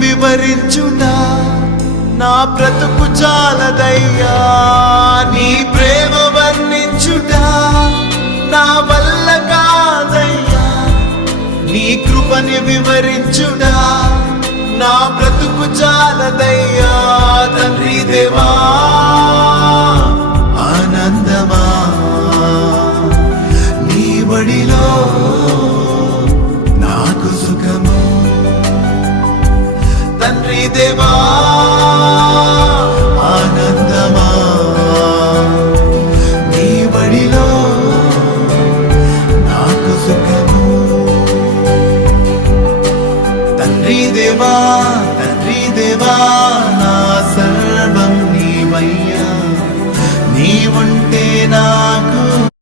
వివరించుట నా బ్రతుకు చాలదయ్యా. నీ ప్రేమ వర్ణించుట నా వల్ల కాదయ్యా. నీ కృపని వివరించుట నా బ్రతుకు చాలదయ్యా. తండ్రి దేవా